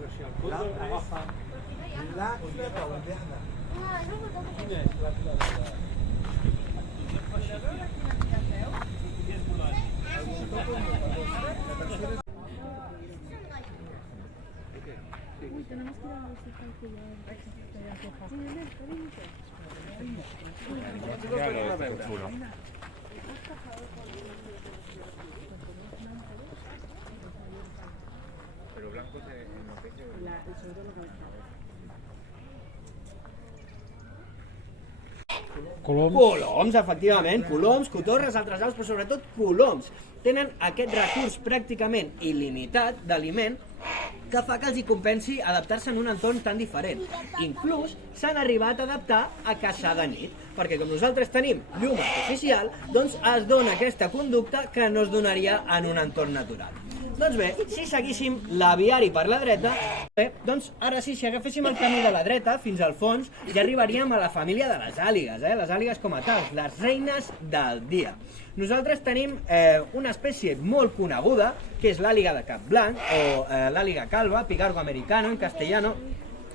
però si el còndor agafa... L'àguila caudiana. Quina és l'àguila caudiana? Tenemos que dar ese calculador. Pero blanco se enloquece. El sobre lo calzado. Coloms, efectivament, coloms, cotorres, altres aus, però sobretot coloms. Tenen aquest recurs pràcticament il·limitat d'aliment que fa que els hi compensi adaptar-se en un entorn tan diferent. Inclús s'han arribat a adaptar a caçar de nit, perquè com nosaltres tenim llum artificial, doncs es dona aquesta conducta que no es donaria en un entorn natural. Doncs bé, si seguíssim l'aviari per la dreta, doncs ara sí, si agaféssim el camí de la dreta fins al fons, ja arribaríem a la família de les àligues, les àligues com a tals, les reines del dia. Nosaltres tenim una espècie molt coneguda, que és l'àliga de cap blanc, o l'àliga calva, picargo americano en castellano,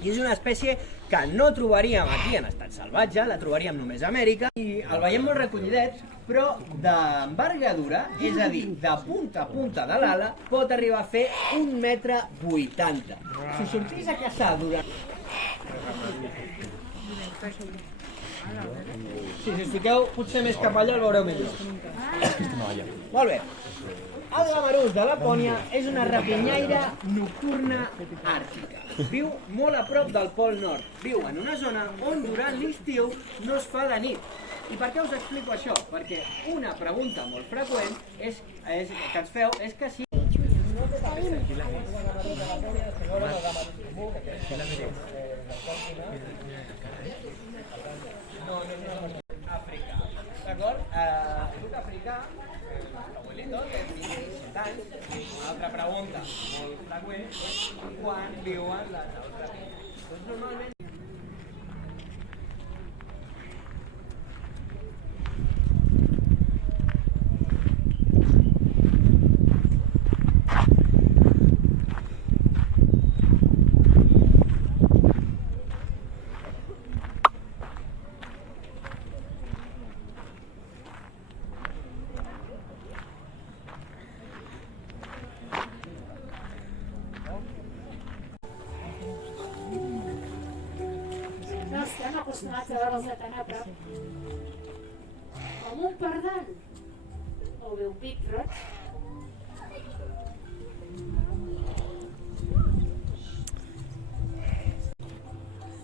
i és una espècie que no trobaríem aquí en estat salvatge, la trobaríem només a Amèrica, i el veiem molt recollidet, però d'envergadura, és a dir, de punta a punta de l'ala, pot arribar a fer 1,80 m. Si sortís a caçar durant... Si us fiqueu potser més cap allà el veureu millor. Molt bé. El gamarús de Lapònia és una rapinyaire nocturna àrtica. Viu molt a prop del Pol Nord. Viu en una zona on durant l'estiu no es fa de nit. I per què us explico això? Perquè una pregunta molt freqüent que ens feu és que si... Àfrica, d'acord? Sud africà, l'abuelito té 27 anys. Una altra pregunta molt freqüent és quan viuen les aus rapines. Doncs normalment... Estem acostumats a veure'ls de tan a prop. Com un pardal o bé un pit roig.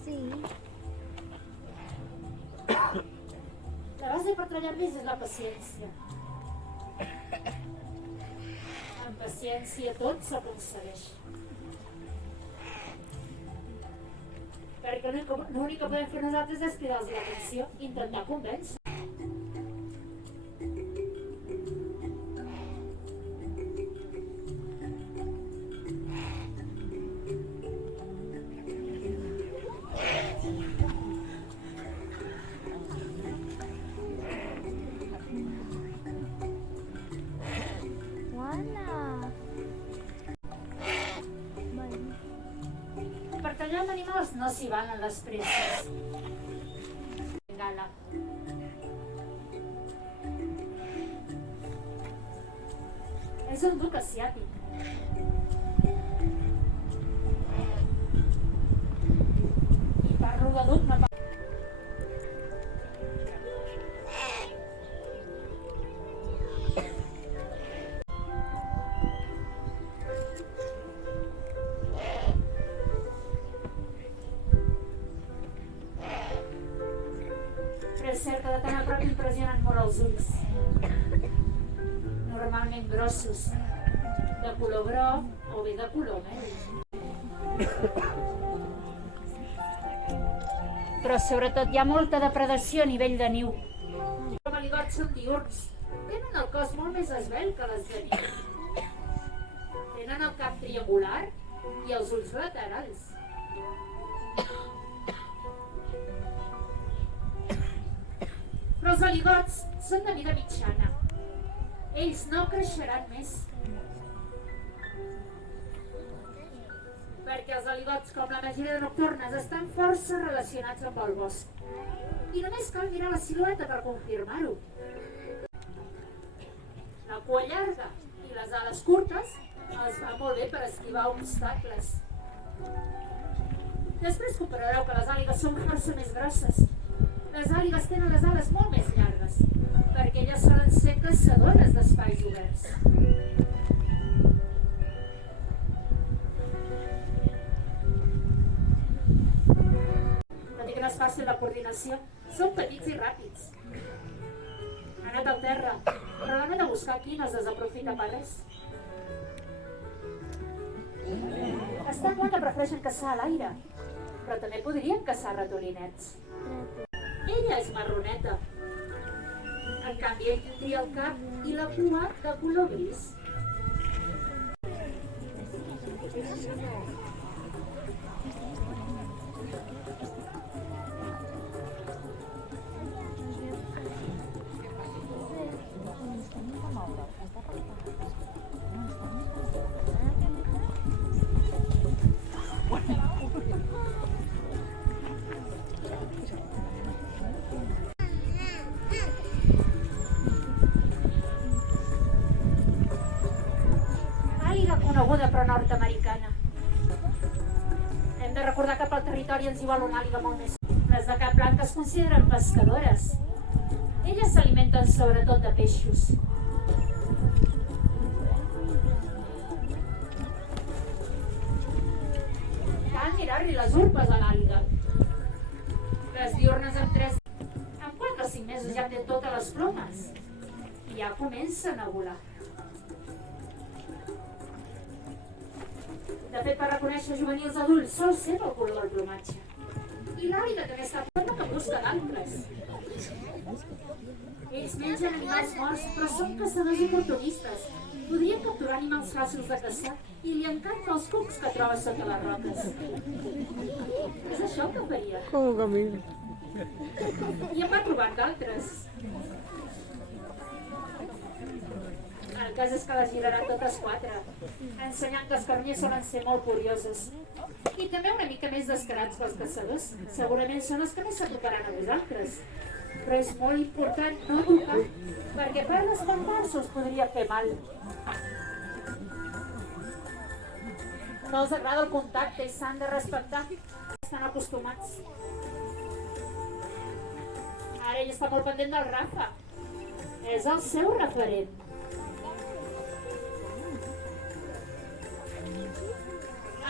Sí. La base per treballar més és la paciència. Amb paciència tot s'aconsegueix. Perquè l'únic que podem fer nosaltres és cridar-los l'atenció i intentar convèncer. Per tallar amb animals no s'hi valen les presses. Gala. És un duc asiàtic. I parlo de duc, no parlo. És cert que de tan a prop impressionen molt els ulls. Normalment grossos, de color groc o bé de color mel. Però sobretot hi ha molta depredació a nivell de niu. Els aligots són diürns. Tenen el cos molt més esvelt que les de niu. Tenen el cap triangular i els ulls laterals. Però els aligots són de mida mitjana. Ells no creixeran més. perquè els aligots com la majoria de nocturnes estan força relacionats amb el bosc. I només cal mirar la silueta per confirmar-ho. La cua llarga i les ales curtes els va molt bé per esquivar obstacles. Després comprovareu que les àligues són força més grosses. Les àligues tenen les ales molt més llargues, perquè elles solen ser caçadores d'espais oberts. Tot i que no és fàcil la coordinació, són petits i ràpids. Han anat al terra, però l'han de buscar aquí, no es desaprofita per res. Està clar que prefereixen caçar a l'aire, però també podrien caçar ratolinets. Ella és marroneta. En canvi, ell tindria el cap i la cua de color gris. Àliga coneguda però nord-americana. Hem de recordar que pel territori ens hi vol una àliga molt més. Les de cap blanc es consideren pescadores. Elles s'alimenten sobretot de peixos. Cal mirar-li les urpes a l'àliga. Les diurnes en 4 o 5 mesos ja té totes les plomes i ja comencen a volar. De fet, per reconèixer juvenils adults sol ser pel color del plomatge. I l'àliga també està forma que busca d'altres. Ells mengen animals morts, però són caçadors oportunistes. Podrien capturar animals fàcils de caçar i li encanten els cucs que troba sota les roques. És això que faria. ¿Cómo camina? I en va trobant d'altres. El cas és que les girarà totes 4, ensenyant que els carronyers solen ser molt curiosos. I també una mica més descarats pels caçadors. Segurament són els que més s'aproparan a vosaltres. Però és molt important no tocar, perquè per l'espantar-se us podria fer mal. No els agrada el contacte i s'han de respectar. Estan acostumats. Ara ell està molt pendent del Rafa. És el seu referent.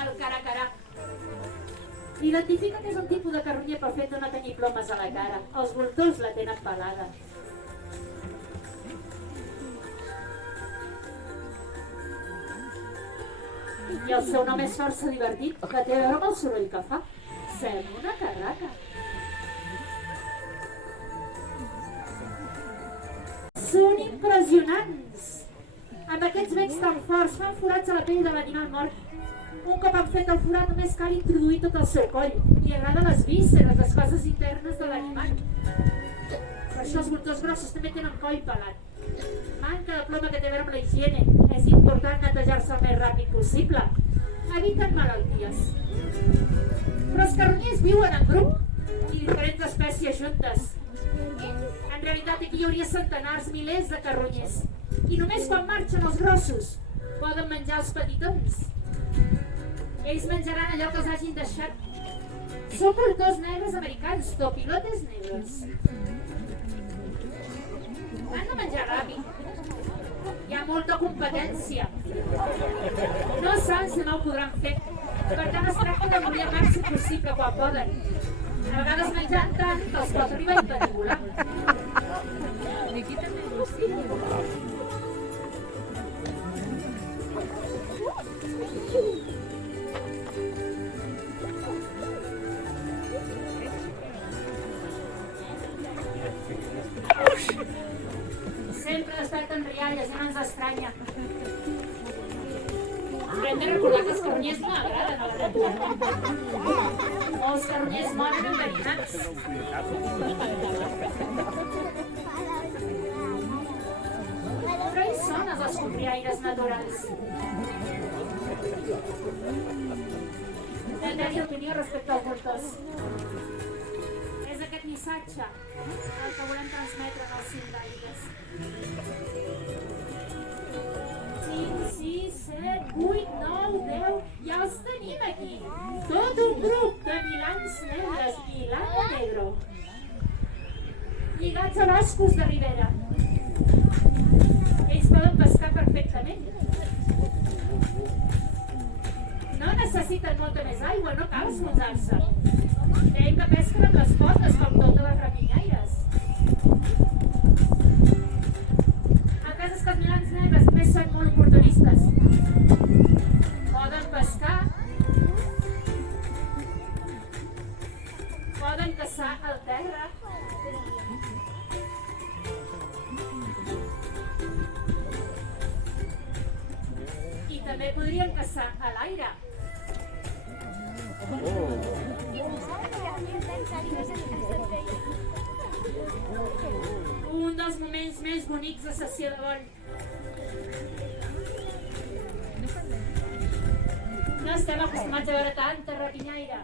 El cara-cara. Identifica que és un tipus de carronyer pel fet de no tenir plomes a la cara. Els voltors la tenen pelada. I el seu nom és força divertit, que té a veure amb el soroll que fa. Sembla una carraca. Són impressionants! Amb aquests becs tan forts fan forats a la pell de l'animal mort. Un cop han fet el forat només cal introduir tot el seu coll. Li agrada les vísceres, les coses internes de l'animal. Per això els voltors grossos també tenen coll pelat. Manca de ploma que té a veure amb la higiene. És important netejar-se el més ràpid possible. Eviten malalties. Però els carronyers viuen en grup i diferents espècies juntes. En realitat aquí hi hauria centenars, milers de carronyers. I només quan marxen els grossos poden menjar els petitons. Ells menjaran allò que els hagin deixat. Són voltors negres americans, topilotes negres. Han de menjar ràpid. Hi ha molta competència. No saben si no ho podran fer. Per tant, es tracta de morir el màxim possible quan poden. A vegades menjant tant que els pot arribar a impedir volar. Sempre desperten rialles i no ens estranya. Però hem de recordar que els carronyers no agraden a la natura. Molts carronyers moren enverinats. Però ells són els escombriaires naturals. La teva opinió respecte als voltors. És aquest missatge el que volem transmetre als sindàliques. 5, 6, 7, 8, 9, 10, ja els tenim aquí. Tot un grup de milans negres, milano negro, lligats a boscos de ribera. Ells poden pescar perfectament. No necessiten molta més aigua, no cal esmorzar-se. Dèiem que pesquen amb les potes, com totes les rapinyaires. El cas és que els milans negres només són molt oportunistes. Poden pescar, poden caçar al terra, i també podrien caçar a l'aire. Un dels moments més bonics de sessió de vol. No estem acostumats a veure tanta rapinyaire.